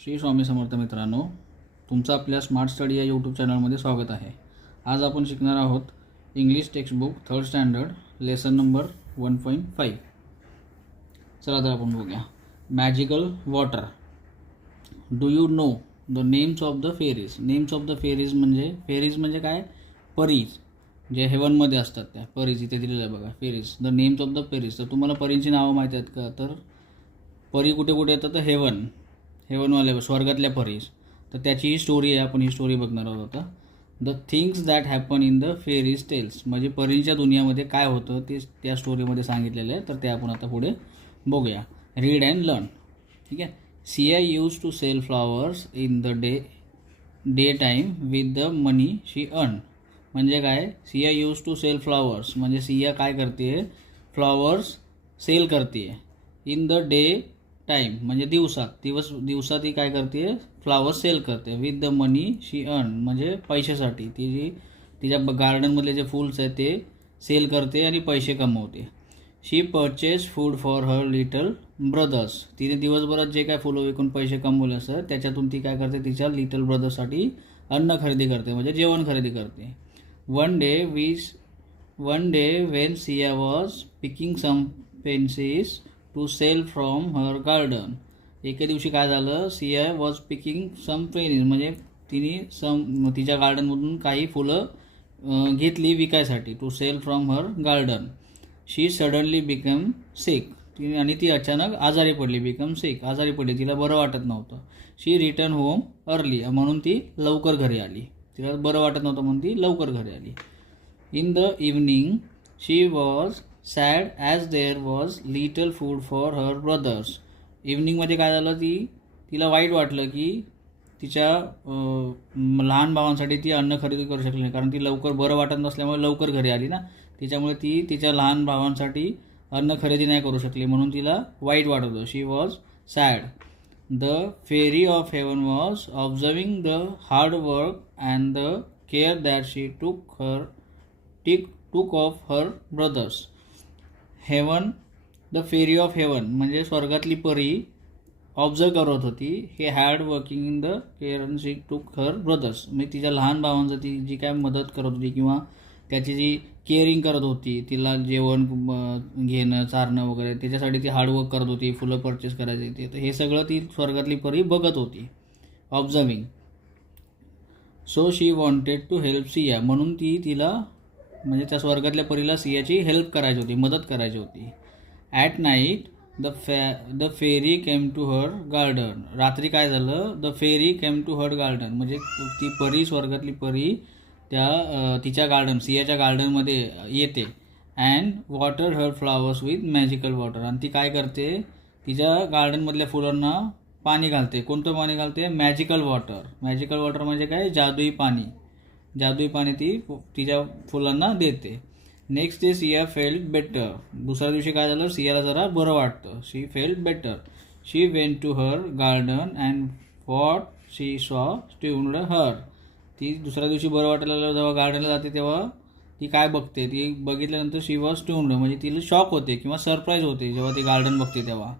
श्री स्वामी समर्थ मित्रांनो, तुमचं आपल्या स्मार्ट स्टडी या यूट्यूब चॅनलमध्ये स्वागत आहे. आज आपण शिकणार आहोत English textbook 3rd standard lesson number 1.5. चला तर आपण बघूया. Magical water. Do you know the names of the fairies. Names of the fairies म्हणजे काय? परीज, जे हेवनमध्ये असतात त्या परीज इथे दिलेलं आहे बघा. Fairies, the names of the fairies. तर तुम्हाला परींची नावं माहिती आहेत का? तर परी कुठे कुठे येतात? तर हेवनवाल्या स्वर्गातल्या परीज. तर त्याची ही स्टोरी आहे, आपण ही स्टोरी बघणार आहोत आता. The things that happen in the fairies tales, म्हणजे परींच्या दुनियामध्ये काय होतं ते त्या स्टोरीमध्ये सांगितलेलं आहे. तर ते आपण आता पुढे बघूया. Read and learn. ठीक आहे. Siya used to sell flowers in the day time with the money she earn. म्हणजे काय? Siya used to sell flowers म्हणजे सिया काय करते? फ्लॉवर्स सेल करते. इन द डे टाईम म्हणजे दिवसात ती काय करते? फ्लावर्स सेल करते. With the money she earn म्हणजे पैशासाठी ती तिच्या गार्डनमधले जे फुल्स आहेत ते सेल करते आणि पैसे कमवते. She purchase food for her little brothers. तिने दिवसभरात जे काय फुलं विकून पैसे कमवले असतात त्याच्यातून ती काय करते? तिच्या लिटल ब्रदर्ससाठी अन्न खरेदी करते, म्हणजे जेवण खरेदी करते. One day when Siya was picking some pansies to sell from her garden. एके दिवशी काय झालं? Siya was picking some pansies म्हणजे तिने तिच्या गार्डनमधून काही फुलं घेतली विकायसाठी. To sell from her garden. She suddenly become sick. आणि ती अचानक आजारी पडली. तिला बरं वाटत नव्हतं. शी रिटर्न होम अर्ली म्हणून ती लवकर घरी आली. तिला बरं वाटत नव्हतं म्हणून ती लवकर घरी आली. In the evening she was sad as there was little food for her brothers. इव्हनिंगमध्ये काय झालं? तिला वाईट वाटलं की तिच्या लहान भावांसाठी ती अन्न खरेदी करू शकली नाही, कारण ती लवकर बरं वाटत नसल्यामुळे लवकर घरी आली ना. त्याच्यामुळे ती तिच्या लहान भावांसाठी अन्न खरेदी नाही करू शकली, म्हणून तिला वाईट वाटत होतं. She was sad. The fairy of heaven was observing the hard work and the care that she took of her brothers. The fairy of heaven म्हणजे स्वर्गातली परी ऑब्झर्व करत होती. हे hard working in the care and she took her brothers म्हणजे तिच्या लहान भावांचं ती जी काय मदत करत होती किंवा त्याची जी केअरिंग करत होती, तिला जेवण घेणं, चारणं वगैरे, त्याच्यासाठी ती हार्डवर्क करत होती, फुलं परचेस करायची ते. तर हे सगळं ती स्वर्गातली परी बघत होती, observing. So she wanted to help Siya म्हणून तिला म्हणजे त्या स्वर्गातल्या परीला सियाची हेल्प करायची होती, मदत करायची होती. At night the fairy came to her garden. रात्री काय झालं? The fairy came to her garden म्हणजे ती परी, स्वर्गातली परी तिच्या गार्डन, सियाच्या गार्डनमध्ये येते. And water her flowers with magical water. आणि ती काय करते? तिच्या गार्डनमधल्या फुलांना पाणी घालते. कोणतं पाणी घालते? Magical water. मॅजिकल वॉटर म्हणजे काय? जादुई पाणी ती तिच्या फुलांना देते. Next day Siya felt better. दुसऱ्या दिवशी काय झालं? सियाला जरा बरं वाटतं. She felt better. She went to her garden and what she saw stunned हर. ती दुसऱ्या दिवशी बरं वाटायला जेव्हा गार्डनला जाते तेव्हा ती काय बघते? ती बघितल्यानंतर शी वॉज स्टुन्ड म्हणजे तिला शॉक होते किंवा सरप्राईज होते जेव्हा ती गार्डन बघते तेव्हा.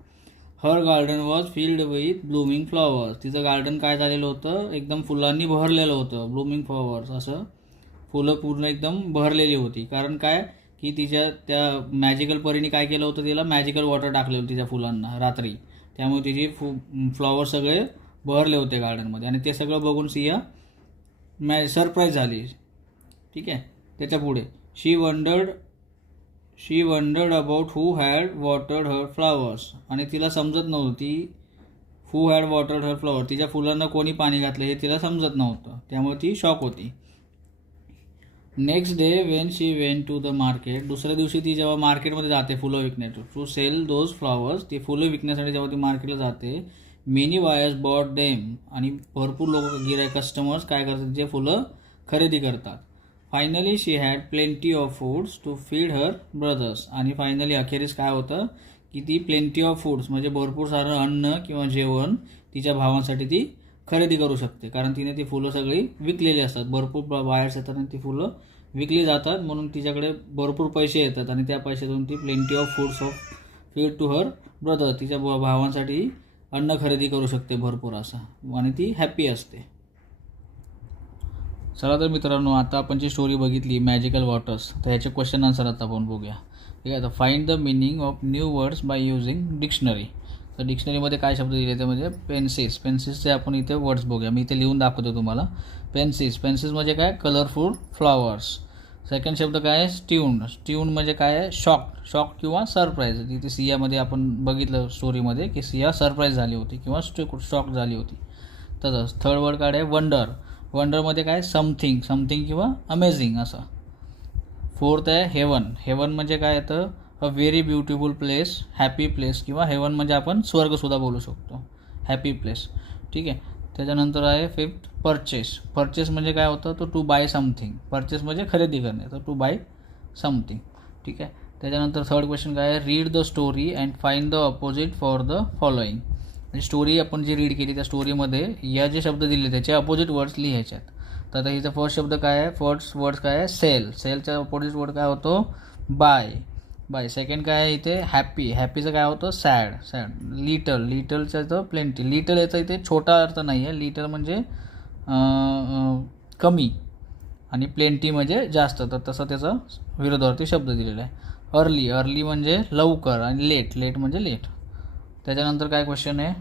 Her garden was filled with blooming flowers. तिचं गार्डन काय झालेलं होतं? एकदम फुलांनी भरलेलं होतं. ब्लूमिंग फ्लॉवर्स असं फुलं पूर्ण एकदम भरलेली होती. कारण काय की तिच्या त्या मॅजिकल परीने काय केलं होतं? तिला मॅजिकल वॉटर टाकले होते तिच्या फुलांना रात्री, त्यामुळे तिची फ्लॉवर सगळे भरले होते गार्डनमध्ये. आणि ते सगळं बघून सिया सरप्राईज झाली. ठीक आहे. त्याच्या पुढे she wondered about who had watered her flowers. आणि तिला समजत नव्हती who had watered her flower, तिच्या फुलांना कोणी पाणी घातलं हे तिला समजत नव्हतं, त्यामुळे ती शॉक होती. Next day when she went to the market. दुसऱ्या दिवशी ती जेव्हा मार्केटमध्ये जाते फुलं विकण्यासाठी, टू सेल दोज फ्लॉवर्स, ती फुलं विकण्यासाठी जेव्हा ती मार्केटला जाते, मेनी बायर्स बॉट डेम. आणि भरपूर लोक कस्टमर्स काय करतात? जे फुलं खरेदी करतात. Finally she had plenty of foods to feed her brothers. आणि फायनली अखेरीस काय होतं की ती प्लेंटी ऑफ फूड्स म्हणजे भरपूर सारं अन्न किंवा जेवण तिच्या भावांसाठी ती खरेदी करू शकते, कारण तिने ती फुलं सगळी विकलेली असतात. भरपूर बायर्स येतात आणि ती फुलं विकली जातात, म्हणून तिच्याकडे भरपूर पैसे येतात आणि त्या पैशातून ती plenty of foods of feed to her brother तिच्या भावांसाठी अन्न खरेदी करू शकते भरपूर असं, आणि ती हॅपी असते. चला तर मित्रांनो, आता आपण जी स्टोरी बघितली मॅजिकल वॉटर्स, तर ह्याचे क्वेश्चन आन्सर आता आपण बघूया. ठीक आहे, तर find the meaning of new words by using dictionary. तर डिक्शनरीमध्ये काय शब्द दिले ते म्हणजे पेन्सिस. पेन्सिसचे आपण इथे वर्ड्स बघूया. मी इथे लिहून दाखवतो तुम्हाला. पेन्सिस, पेन्सिस म्हणजे काय, कलरफुल फ्लॉवर्स. सेकंड शब्द काय आहे, स्ट्यून्ड. स्ट्यून्ड म्हणजे काय आहे, शॉक. शॉक किंवा सरप्राईज. तिथे सियामध्ये आपण बघितलं स्टोरीमध्ये की सिया सरप्राईज झाली होती किंवा शॉक झाली होती. तसंच थर्ड वर्ड काय आहे, वंडर. वंडरमध्ये काय, समथिंग. समथिंग किंवा अमेझिंग असं. फोर्थ आहे हेवन. हेवन म्हणजे काय येतं, a very beautiful place, happy place, किंवा हेवन म्हणजे आपण स्वर्गसुद्धा बोलू शकतो, हॅपी प्लेस. ठीक आहे. त्याच्यानंतर आहे फिफ्थ परचेस. परचेस म्हणजे काय होतं, तो टू बाय समथिंग. परचेस म्हणजे खरेदी करणे, तर टू बाय समथिंग. ठीक आहे. त्याच्यानंतर थर्ड क्वेश्चन काय आहे, read the story and find the opposite for the following. म्हणजे स्टोरी आपण जी रीड केली त्या स्टोरीमध्ये या जे शब्द दिले त्याचे अपोजिट वर्ड्स लिहायचे आहेत. तर आता हिचा फर्स्ट शब्द काय आहे, फर्स्ट वर्ड काय आहे, सेल. सेलचा अपोजिट वर्ड काय होतो, बाय. बाय. सेकंड काय आहे इथे, हॅपी. हॅपीचं काय होतं, सॅड. सॅड. लिटल. लिटलचं येतं प्लेंटी. लिटल याचा इथे छोटा अर्थ नाही आहे. लिटल म्हणजे कमी, आणि प्लेंटी म्हणजे जास्त. तर तसं त्याचा विरोधार्थी शब्द दिलेला आहे. अर्ली. अर्ली म्हणजे लवकर, आणि लेट. लेट म्हणजे लेट. त्याच्यानंतर काय क्वेश्चन आहे,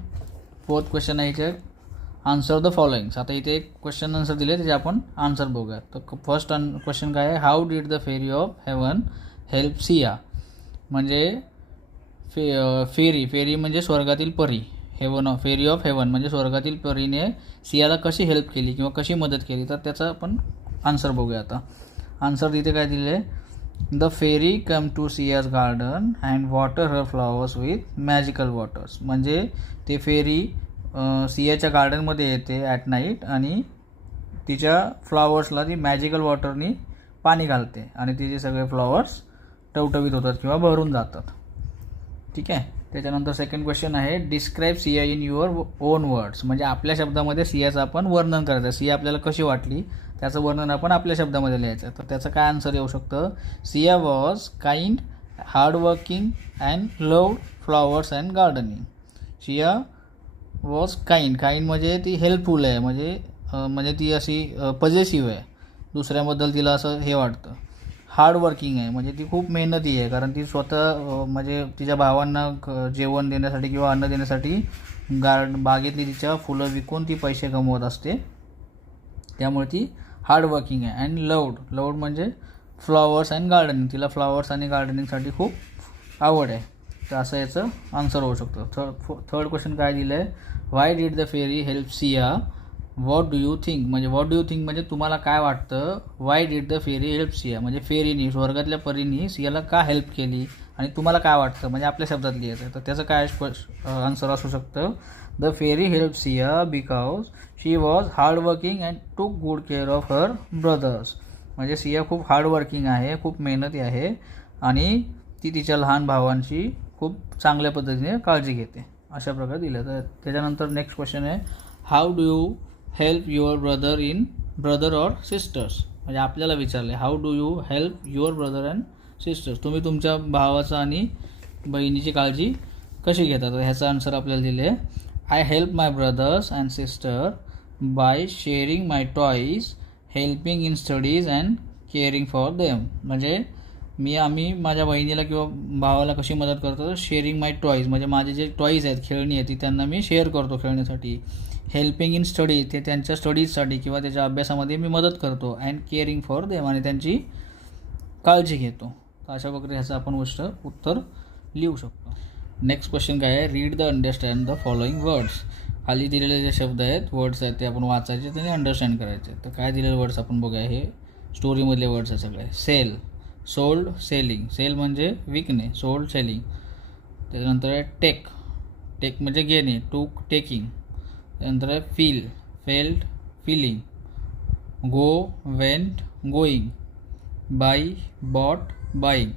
फोर्थ क्वेश्चन आहे इथे, आन्सर द फॉलोइंग्स. आता इथे एक क्वेश्चन आन्सर दिले, त्याचे आपण आन्सर बघूया. तर फर्स्ट क्वेश्चन काय आहे, how did the fairy of heaven help Siya. म्हणजे फेरी. फेरी म्हणजे स्वर्गातील परी. हेवन, फेरी ऑफ हेवन म्हणजे स्वर्गातील परीने सियाला कशी हेल्प केली किंवा कशी मदत केली. तर त्याचा आपण आन्सर बघूया. आता आन्सर तिथे काय दिले, the fairy come to Siya's garden and water her flowers with magical waters. म्हणजे ते फेरी सियाच्या गार्डनमध्ये येते ॲट नाईट, आणि तिच्या फ्लॉवर्सला ती मॅजिकल वॉटरनी पाणी घालते, आणि तिचे सगळे फ्लॉवर्स टवटवीत होतात किंवा भरून जातात. ठीक आहे. त्याच्यानंतर सेकंड क्वेश्चन आहे, describe Siya in your on words. म्हणजे आपल्या शब्दामध्ये सियाचं आपण वर्णन करायचं. सिया आपल्याला कशी वाटली त्याचं वर्णन आपण आपल्या शब्दामध्ये लिहायचं. तर त्याचं काय आन्सर येऊ शकतं, Siya was kind, hardworking and loved flowers and gardening. Siya was kind. Kind म्हणजे ती हेल्पफुल आहे, म्हणजे ती अशी पॉझिटिव्ह आहे, दुसऱ्याबद्दल तिला असं हे वाटतं. हार्डवर्किंग आहे, म्हणजे ती खूप मेहनती आहे, कारण ती स्वतः म्हणजे तिच्या भावांना जेवण देण्यासाठी किंवा अन्न देण्यासाठी बागेतली तिच्या फुलं विकून ती पैसे कमवत असते, त्यामुळे ती हार्डवर्किंग आहे. And loved. लव्ड म्हणजे फ्लॉवर्स अँड गार्डनिंग. तिला फ्लॉवर्स आणि गार्डनिंगसाठी खूप आवड आहे. तर असं याचं आन्सर होऊ शकतं. थर्ड क्वेश्चन काय दिलं आहे, why did the fairy help Siya, what do you think. म्हणजे व्हॉट डू यू थिंक म्हणजे तुम्हाला काय वाटतं, why did the fairy help Siya म्हणजे फेरीनी, स्वर्गातल्या परीनी सियाला का हेल्प केली, आणि तुम्हाला काय वाटतं म्हणजे आपल्या शब्दात लिहायचं. तर त्याचं काय आन्सर असू शकतं, the fairy help Siya because she was hardworking and took good care of her brothers. म्हणजे सिया खूप हार्डवर्किंग आहे, खूप मेहनती आहे, आणि ती तिच्या लहान भावांची खूप चांगल्या पद्धतीने काळजी घेते. अशा प्रकारे दिलं. तर त्याच्यानंतर नेक्स्ट क्वेश्चन आहे, how do you help your brother or sisters. म्हणजे आपल्याला विचारले, how do you help your brother and sisters. तुम्ही तुमच्या भावाचा आणि बहिणीची काळजी कशी घेता. तर ह्याचा आन्सर आपल्याला दिले, I help my brothers and sister by sharing my toys, helping in studies and caring for them. म्हणजे आम्ही माझ्या बहिणीला किंवा भावाला कशी मदत करतो, शेअरिंग माय टॉईज म्हणजे माझे जे टॉईज आहेत, खेळणी आहे, ती त्यांना मी शेअर करतो खेळण्यासाठी. हेल्पिंग इन स्टडी, ते त्यांच्या स्टडीजसाठी किंवा त्याच्या अभ्यासामध्ये मी मदत करतो. अँड केअरिंग फॉर देम, आणि त्यांची काळजी घेतो. तर अशा प्रकारे ह्याचं आपण उत्तर लिहू शकतो. नेक्स्ट क्वेश्चन काय आहे, read the understand the following words. खाली दिलेले जे शब्द आहेत, वर्ड्स आहेत, ते आपण वाचायचे, त्यांनी अंडरस्टँड करायचे. तर काय दिलेले वर्ड्स आपण बघूया. हे स्टोरीमधले वर्ड्स आहे सगळे. Sale, sold, selling. सेल म्हणजे विकणे, सोल्ड, सेलिंग. त्याच्यानंतर आहे टेक. टेक म्हणजे घेणे, टूक, टेकिंग. त्यानंतर आहे feel, felt, feeling. Go, went, going. Buy, bought, buying.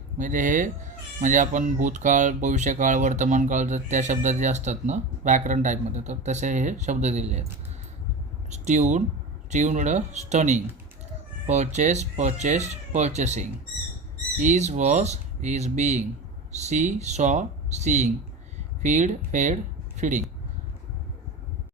म्हणजे आपण भूतकाळ, भविष्यकाळ, वर्तमानकाळ जर त्या शब्दात जे असतात ना व्याकरण टाईपमध्ये, तर तसे हे शब्द दिले आहेत. Stunned, tuned, stunning. Purchase, purchased, purchasing. Is, was, is being. See, saw, seeing. Feed, fed, feeding.